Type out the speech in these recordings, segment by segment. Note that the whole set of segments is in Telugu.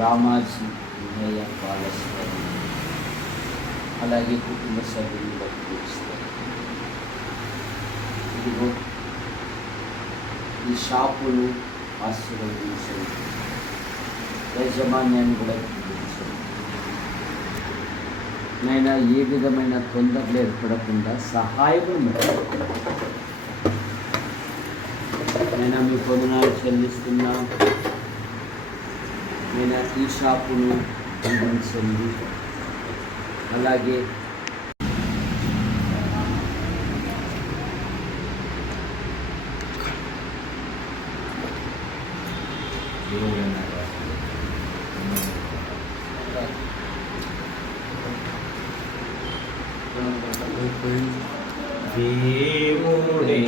రామాజీ వినయ బాలస్వామి అలాగే కుటుంబ సభ్యులు బతికిస్తారు ఇదిగో ఈ షాపును ఆశీర్వదించండి. యాజమాన్యాన్ని కూడా దీవించండి నైనా ఏ విధమైన తొందరలు ఏర్పడకుండా సహాయం నేను మీ పొందనాలు చెల్లిస్తున్నా. నేను ఈ షాపును అందించండి అలాగే దేవుడే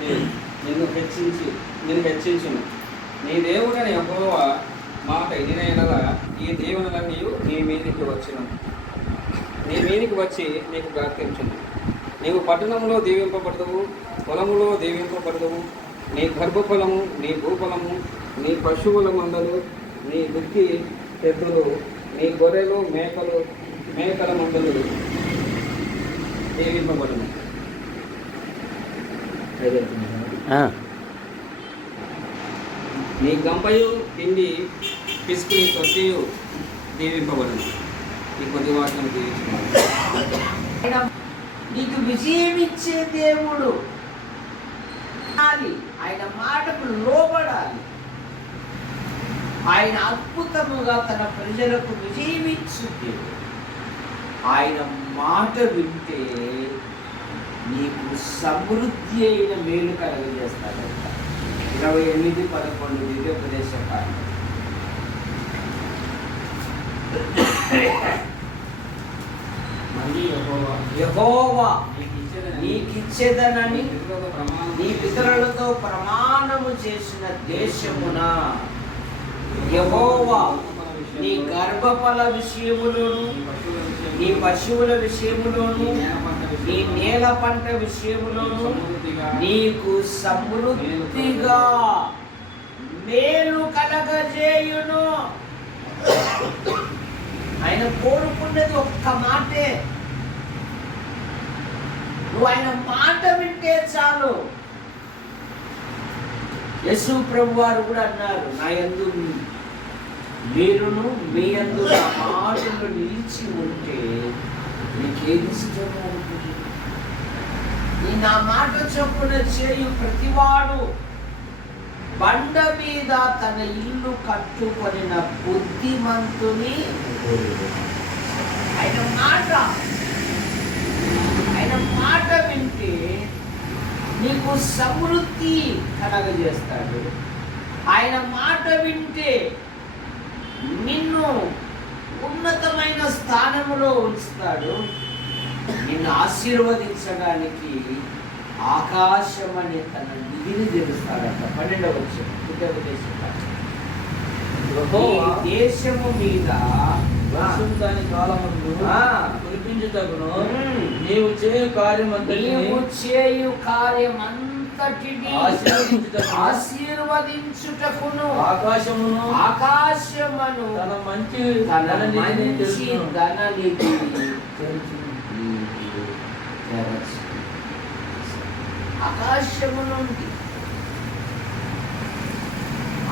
జనముల నిన్ను హెచ్చించి నిన్ను హెచ్చించును. నీ దేవుడని యెహోవా మాట ఇదిన ఈ దేవునిలన్నీ నీ మీదికి వచ్చిన నీ మీదికి వచ్చి నీకు ప్రార్థించును నీవు పట్టణంలో దీవింపబడదువు పొలములో దీవింపబడదువు. నీ గర్భఫలము నీ భూఫలము నీ పశువుల మందలు నీ దుక్కి పెద్దలు నీ గొర్రెలు మేకలు మేకల మందలు దీవింపబడను. నీ గంపయు పిండి పిసుకుని తొట్టియు దీవింపబడును. ఈ కొద్ది దీవించుకున్నాను ఆయన నీకు విజయం ఇచ్చే దేవుడు. ఆయన మాటకు లోబడాలి. ఆయన అద్భుతముగా తన ప్రజలకు విజయం ఇచ్చు దేవుడు. ఆయన మాట వింటే నీకు సమృద్ధి అయిన మేలు కలగజేస్తాడంట. ఇరవై ఎనిమిది పదకొండు దివ్యోపదేశ యెహోవా. ఇచ్చేదని నీకిచ్చేదనని నీ పితరులతో ప్రమాణము చేసిన దేశమున యెహోవా. నీ గర్భఫల విషయములోను నీ పశువుల విషయములోను నీ నేల పంట విషయంలో, నీకు సమృద్ధిగా మేలు కలగజేయును. ఆయన కోరుకున్నది ఒక్క మాటే. నువ్వు ఆయన మాట వింటే చాలు. యశు ప్రభు వారు కూడా అన్నారు నా యందు మీరును మీ నా మాటలు నిలిచి ఉంటే నీకేది ఇష్టమో? ఈ నా మాట చొప్పున చేయు ప్రతివాడు బండ మీద తన ఇల్లు కట్టుకొనిన బుద్ధిమంతుని. ఆయన మాట ఆయన మాట వింటే నీకు సమృద్ధి కలగజేస్తాడు. ఆయన మాట వింటే నిన్ను ఉన్నతమైన స్థానంలో ఉంచుతాడు. నిన్ను ఆశీర్వదించడానికి ఆకాశం అనే తన నిధిని తెలుస్తాడంట పన్నెండవ దేశము మీద దాని కాలమందు. కురిపించుటకును. నీవు చేయు నీవు చేయు కార్యమంతటిని ఆశీర్వదించుటకును. ఆకాశమును ఆకాశమను తన మంచి తన మంచి. నీకు తెరచు. ఆకాశము నుండి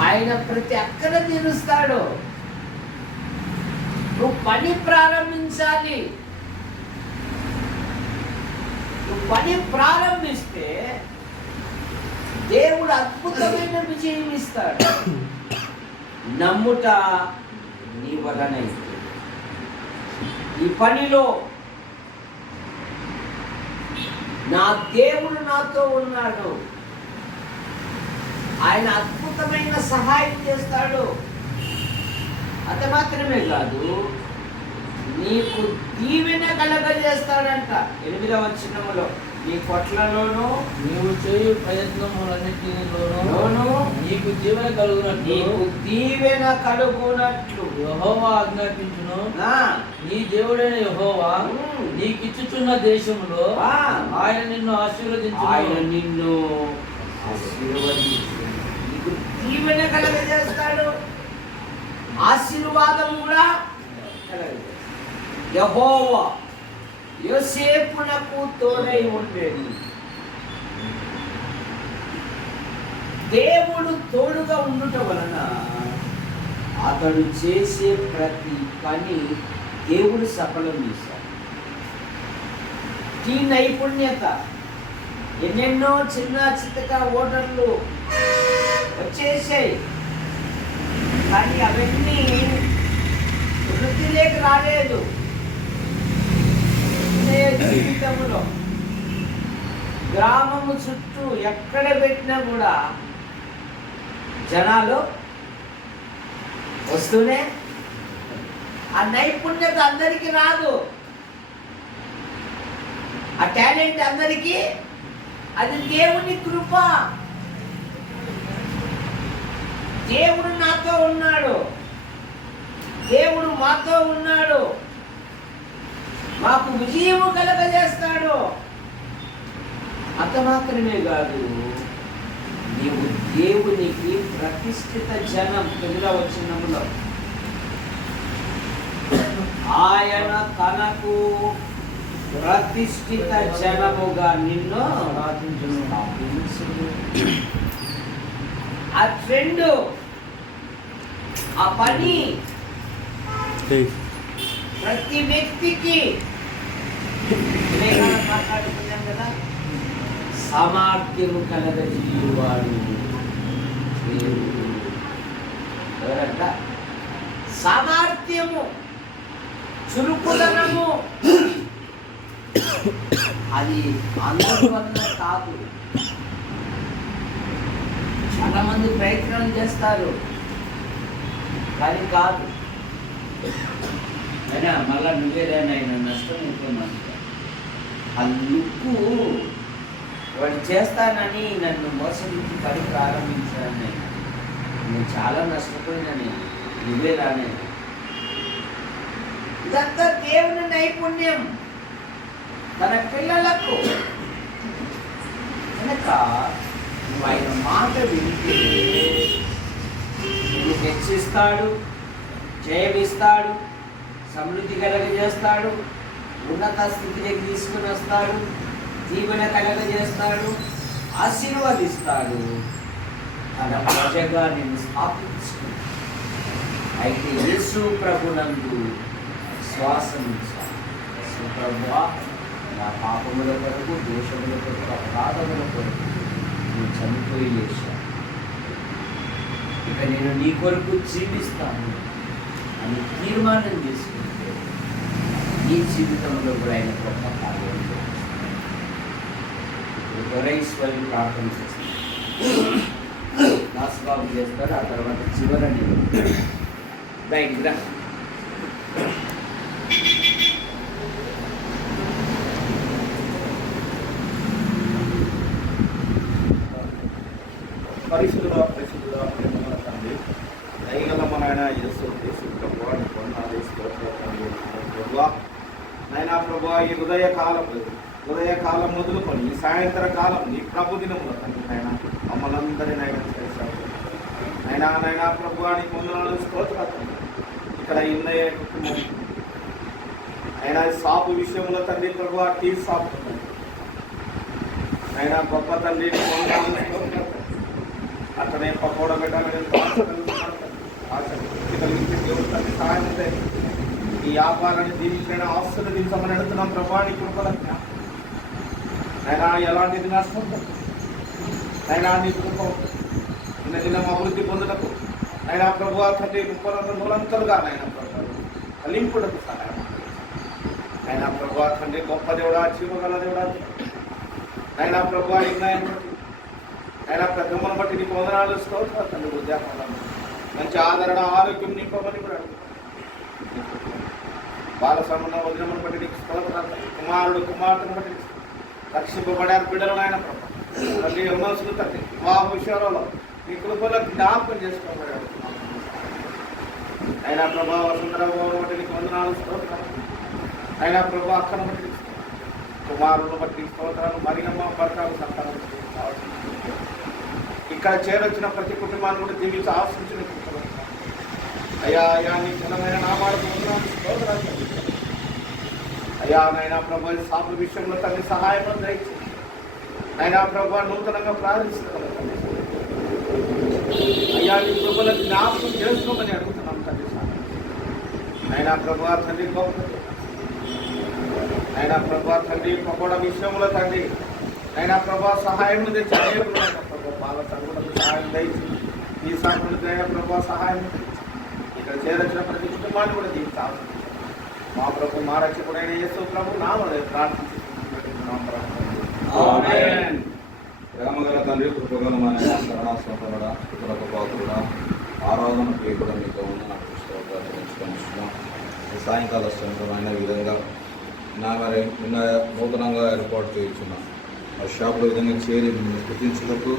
ఆయన ప్రతి అక్కడ తీరుస్తాడు నువ్వు పని ప్రారంభించాలి. నువ్వు పని ప్రారంభిస్తే దేవుడు అద్భుతమైన విజయం ఇస్తాడు. నమ్ముట నీ వలన ఈ పనిలో నా దేవుడు నాతో ఉన్నాడు. ఆయన అద్భుతమైన సహాయం చేస్తాడు. అంత మాత్రమే కాదు నీకు దీవెన కలగజేస్తాడంట. ఎనిమిదవ చిన్నములో నీ కొట్లలోనూ నీవు చేయు ప్రయత్నములన్నిటిలోనూ లోను నీకు జీవన కలుగునట్లు. నీకు దీవెన కలుగునట్లు. యెహోవా ఆజ్ఞాపించును. ఆ, నీ దేవుడైన యెహోవా. నీకిచ్చుచున్న దేశంలో ఆయన నిన్ను ఆశీర్వదించును. ఆయన నిన్ను ఆశీర్వదించు. నీకు దీవెన కలగజేస్తాడు. ఆశీర్వాదం కూడా కలగజేస్తాడు. యెహోవా యోసేపునకు తోడై ఉండేది. దేవుడు తోడుగా ఉండుట వలన అతడు చేసే ప్రతి పని దేవుడు సఫలం చేశాడు. ఈ నైపుణ్యత ఎన్నెన్నో చిన్న చిత్తక ఓటర్లు వచ్చేసాయి. కానీ అవన్నీ వృద్ధిలోకి రాలేదు. ఇదే జీవితంలో గ్రామము చుట్టూ ఎక్కడ పెట్టినా కూడా జనాలు వస్తూనే ఆ నైపుణ్యత అందరికీ రాదు. ఆ టాలెంట్ అందరికీ అది దేవుని కృప. దేవుడు నాతో ఉన్నాడు. దేవుడు మాతో ఉన్నాడు. మాకు విజయము కలగజేస్తాడు. అంత మాత్రమే కాదు నీవు దేవునికి ప్రతిష్ఠిత జనం తెలుగులో వచ్చినములో ఆయన తనకు ప్రతిష్ఠిత జనముగా నిన్ను ఆరాధించను. ఆ ట్రెండ్ ఆ పని ప్రతి వ్యక్తికి మాట్లాడుకున్నాం కదా. సామర్థ్యము కలగజేయువాడు దేవుడు. ఎవరంట? సామర్థ్యము చురుకుదనము. అది అందువల్ల కాదు. చాలా మంది ప్రయత్నం చేస్తారు కానీ కాదు. అయినా మళ్ళా నువ్వేదైనా నష్టం అయిపోయినాను ఆ లుక్కు వాడు చేస్తానని నన్ను మోసగించి పని ప్రారంభించాను నేను నేను చాలా నష్టపోయినా నేను నువ్వే రానే. ఇదంతా దేవుని నైపుణ్యం. తన పిల్లలకు. కనుక నువ్వు ఆయన మాట వింటే నిన్ను హెచ్చిస్తాడు జయమిస్తాడు సమృద్ధి కలగజేస్తాడు ఉన్నత స్థితిలోకి తీసుకుని వస్తాడు దీవెన కలగజేస్తాడు ఆశీర్వదిస్తాడు. తన ప్రజగా నేను స్థాపించుకుంటాడు అయితే యేసు ప్రభునందు శ్వాసం సుప్రభా నా పాపముల కొరకు దోషముల కొరకు అపరాధముల కొరకు నువ్వు చనిపోయి లేచావు. ఇక నేను నీ కొరకు జీవిస్తాను అని తీర్మానం చేసుకుంటే నీ జీవితంలో కూడా ఆయన గొప్ప కార్యం చేస్తాడు. ఇప్పుడు గొరైశ్వరి ప్రార్థన చేస్తాను దాసబాబు చేస్తాడు ఆ తర్వాత చివరని బయటికి రా పరిశుద్ధుల పరిశుద్ధుల ప్రేమల తండ్రి దయగల మన ఆయన యేసు యేసు ప్రభు నైనా స్తోత్రాలు ప్రభు ఈ హృదయ కాలం హృదయ కాలం మొదలుకొని ఈ సాయంత్ర కాలం నీ ప్రభు దినముల తండ్రి నాయన మమ్మల్ని అందరినీ నాయన చేశారు నైనా నైనా ప్రభు అని కొందరు స్తోత్రాలు ఇక్కడ ఇన్నయ్య కుటుంబం. అయినా సాపు విషయంలో తండ్రి ప్రభు ఆ టీ సాపు అయినా గొప్ప తండ్రి అక్కడ అతనే పకోడా పెట్టాలని ఆశ కలుగుతున్నాడు కలిగించి దేవుడు తండ్రి సహాయం ఈ వ్యాపారాన్ని దీనికైనా ఆశీర్వదించమని అడుగుతున్నాం ప్రభాని కృపల అయినా ఎలాంటిది నష్టం ఉండదు. అయినా నీ కృప నిన్న దినం అభివృద్ధి పొందుటకు అయినా ప్రభు తండ్రి ముప్పై మూలంతలుగా నాయన ప్రభు కలింపుటకు సహాయం అయినా ప్రభు తండ్రి గొప్ప దేవుడా జీవగల దేవుడా. అయినా ప్రభు ఇన్నాయని బట్టి అయినా ప్రథమను బట్టి నీకు వందనాలు స్తోత్రాలు తండ్రి వృద్ధాపనలు మంచి ఆదరణ ఆరోగ్యం నింపమని కూడా అడుగుతాను బాల సంబంధ వదినమును బట్టి నీకు స్తోత్రాలు కుమారుడు కుమార్తెను బట్టి రక్షింపబడారు బిడ్డలు ఆయన తల్లి యమనసులు తల్లి వివాహ విషయాలలో నీ కృపలో జ్ఞాపకం చేసుకోబడాడు అయినా ప్రభా వసుంధరబాబు బట్టి నీకు వందనాలు స్తోత్రాలు. అయినా ప్రభా అక్కను బట్టి నీకు కుమారులను బట్టి స్తోత్రాలు. మరియమ్మ భర్తలు సంతానం ఇక్కడ చేరొచ్చిన ప్రతి కుటుంబాన్ని కూడా దీవించి ఆశించిన అయ్యా అయ్యా నీ ఘనమైన నామాలకు వందనాలు స్తోత్రాలు. అయ్యా నాయన ప్రభు సాపు విషయంలో తల్లి సహాయం దయచేసి నాయన ప్రభు నూతనంగా ప్రారంభిస్తున్నాను తండ్రి. అయ్యా నీ కృపల జ్ఞాపకం చేసుకోమని అడుగుతున్నాం తండ్రి ఆయన ప్రభు తండ్రి గొప్ప ఆయన ప్రభా తండ్రి పకోడ విషయంలో తండ్రి ఆయన ప్రభా సహాయం తెచ్చి అనేకులు ఉన్నారు ప్రభా బాల సంగులకు సహాయం దయచి ఈ సంగులకు అయినా ప్రభా సహాయం తెచ్చి ఇక్కడ చేరొచ్చిన ప్రతి కుటుంబాన్ని కూడా దీవించాలి మా ప్రభు మా రక్షకుడైన యేసు ప్రభు నామని ప్రార్థించుకుంటున్నాం. ప్రేమగల తండ్రి కృపగలమైన శరణాస్వతరుడా కృపలకు పాత్రుడా ఆరాధన ప్రియకుడ మీతో ఉన్న నాకు స్తోత్రాలు సాయంకాల సమయమైన విధంగా నా మరి నిన్న నూతనంగా ఏర్పాటు చేయించున్న. ఆ షాపులో విధంగా చేరి మిమ్మల్ని స్థుతించుటకు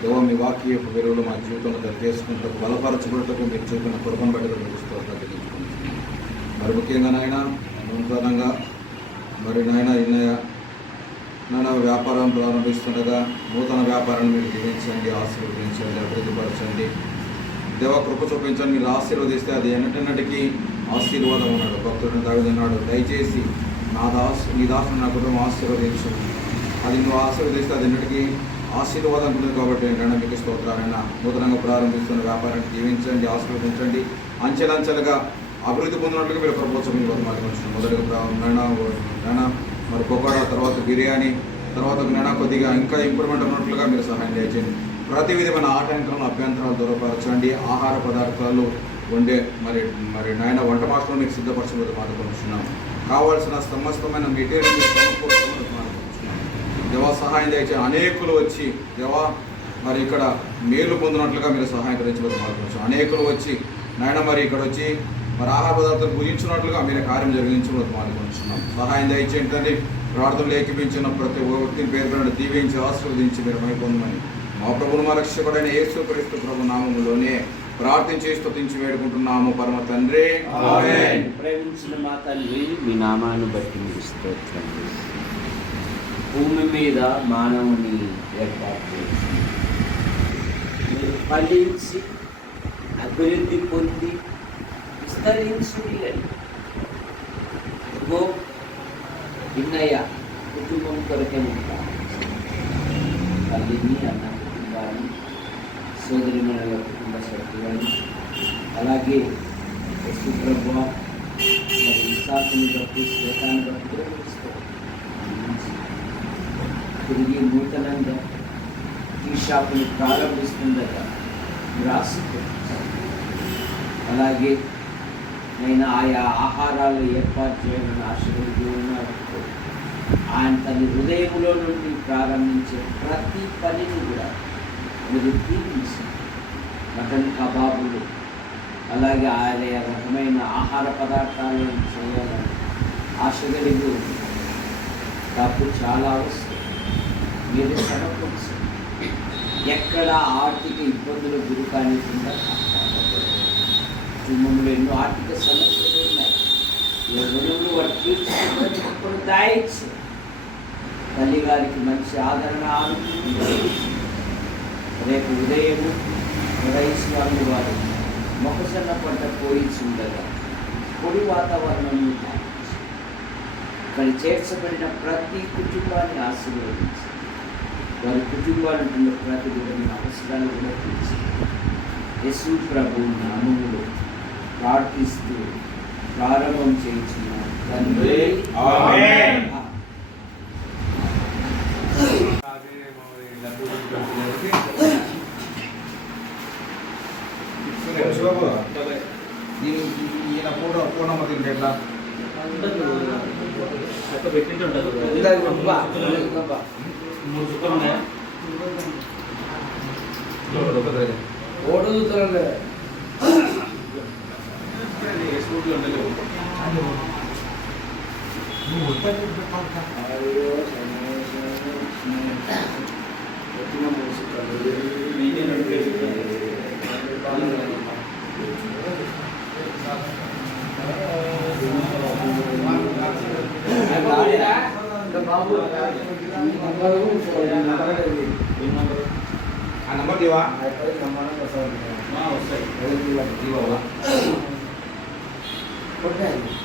దేవ మీ వాక్య యొక్క విలువలు మా జీవితంలో దరిచేసుకుంటూ బలపరచబడటకు మీరు చూపిన కృపను బట్టి మీకు స్తోత్రాలు మరి ముఖ్యంగా నాయన నూతనంగా మరి నాయన ఇన్నయ్య నాన్న వ్యాపారం ప్రారంభిస్తుండగా నూతన వ్యాపారాన్ని మీరు దీవించండి ఆశీర్వదించండి అభివృద్ధిపరచండి. దేవ కృప చూపించండి మీరు ఆశీర్వదిస్తే అది ఎన్నటిన్నటికీ ఆశీర్వాదం ఉన్నాడు భక్తుడిని దావిదన్నాడు దయచేసి నా దాస్ నీ దాసుని నా కుటుంబం ఆశీర్వదించు అది నువ్వు ఆశీర్వదిస్తే అది ఎన్నటికీ ఆశీర్వాదం ఉంటుంది కాబట్టి ఏంటంటే మీకు స్తోత్రాలైనా నూతనంగా ప్రారంభిస్తున్న వ్యాపారాన్ని దీవించండి ఆశీర్వదించండి. అంచెలంచెలుగా అభివృద్ధి పొందినట్లుగా మీరు ప్రభుత్వం మీరు బతమాలి మొదటిగా నైనా నైనా మరి పకోడా తర్వాత బిర్యానీ తర్వాత నైనా కొద్దిగా ఇంకా ఇంప్రూవ్మెంట్ ఉన్నట్లుగా మీరు సహాయం చేయండి ప్రతి విధమైన ఆటంకాలను అభ్యంతరాలు దూరపరచండి ఆహార పదార్థాలు వండే మరి మరి నాయన వంట మాత్రం మీకు సిద్ధపరచబోతు మాట్లాడుకుంటున్నాం కావాల్సిన సమస్తమైన మెటీరియల్ మీరు మాట్లాడుకుంటున్నాం దేవా సహాయం చేసే అనేకులు వచ్చి దేవా మరి ఇక్కడ మేలు పొందినట్లుగా మీరు సహాయం గురించి మాట్లాడుతున్నాం అనేకులు వచ్చి నాయన మరి ఇక్కడ వచ్చి మరి ఆహార పదార్థాలు భుజించినట్లుగా మీరు కార్యం జరిగించబోతు మాట్లాడుకుంటున్నాం సహాయం దయచేయండి. తండ్రి ప్రార్థనలు ఏకీపించిన ప్రతి ఒక్క వ్యక్తిని పేరు దీవించి ఆశీర్వదించి మీరు మైపొందమని మా ప్రభును మా రక్షకుడైన యేసు క్రీస్తు ప్రభు నామములోనే ప్రార్థించి స్తుతించి వేడుకుంటున్నాము. పరమ తండ్రి. ఆమేన్. ప్రేమించిన మా తండ్రి మీ నామాన్ని బట్టి మీకు స్తోత్రం. భూమి మీద మానవుని ఏర్పాటు చేసి మీరు ఫలించి అభివృద్ధి పొంది విస్తరించుడి అని ఇదిగో విన్నయ్య కుటుంబం కొరకే ఉంటాను తల్లిని అన్న కుటుంబాన్ని సోదరి మనల కుటుంబ సభ్యులను అలాగే యశుప్రభ మరి విశాఖని బట్టి శ్వేతాన్ని బట్టి కూడా పిలుస్తారు. తిరిగి నూతనంగా టీ షాపుని ప్రారంభిస్తుండగా మీరు ఆశిస్తున్నారు అలాగే ఆయన ఆయా ఆహారాలు ఏర్పాటు చేయాలని ఆశీర్వదించి ఉన్నారు ఆయన తన హృదయంలో నుండి ప్రారంభించే ప్రతి పనిని కూడా మీరు దీవించి మటన్ కబాబులు అలాగే ఆయా రకమైన ఆహార పదార్థాలను చేయాలని ఆశ కలిగి డబ్బు చాలా అవసరం. మీరు సమకూర్చండి ఎక్కడ ఆర్థిక ఇబ్బందులు గురి కానికుండా కుటుంబంలో ఎన్నో ఆర్థిక సమస్యలు ఉన్నాయి. ఏ రుణములు వాడు తీర్చుకుంటే ఇప్పుడు దాయిచ్చు. తల్లి గారికి మంచి ఆదరణ ఆదుకుంటుంది రేపు ఉదయము ఉదయస్వామి వారు మొక్కసన్న పంట పోయించుండగా పొడి వాతావరణం ఇక్కడ చేర్చబడిన ప్రతి కుటుంబాన్ని ఆశీర్వదించి. వారి కుటుంబాలు ఉన్న ప్రతి బిడ్డని అవసరాలు కూడా తీర్చి. యశు ప్రభు నామములు ప్రార్థిస్తూ ప్రారంభం చేయించున్నాను తండ్రి తింటే ఎట్లా ఓడుగుతుంది బాబు ఆ నంబర్ దీవా Por bem.